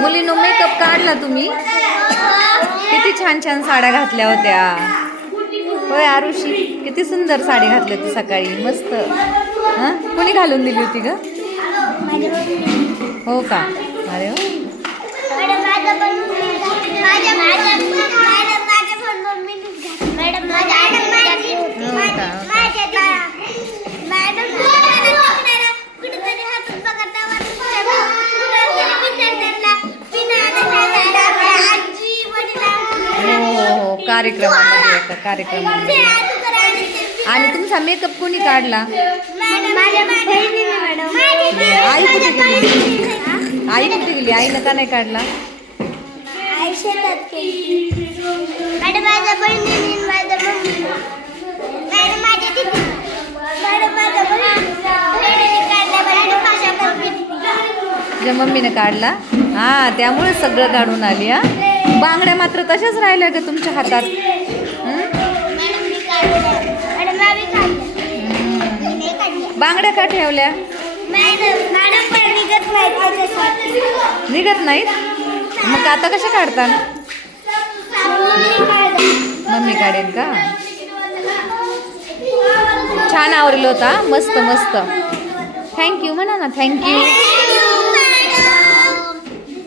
मुलींनो makeup काढला तुम्ही? किती छान छान साड्या घातल्या होत्या. होय आरुषी, किती सुंदर साडी घातली होती सकाळी, मस्त. हां, कोणी घालून दिली होती ग? हो का? अरे हो. कार्यक्रमामध्ये एका कार्यक्रमामध्ये. आणि तुमचा मेकअप कोणी काढला? आई कुठे गेली? आई कुठे गेली? आईनं का नाही काढला? तुझ्या मम्मीने काढला? हा, त्यामुळे सगळं काढून आली. हा, बांगड्या मात्र तशाच राहिल्या का तुमच्या हातात? बांगड्या का ठेवल्या? निघत नाहीत? मग आता कशा काढतात? मम्मी काढेल का? छान आवरलं होता, मस्त मस्त. थँक्यू म्हणा ना, थँक्यू.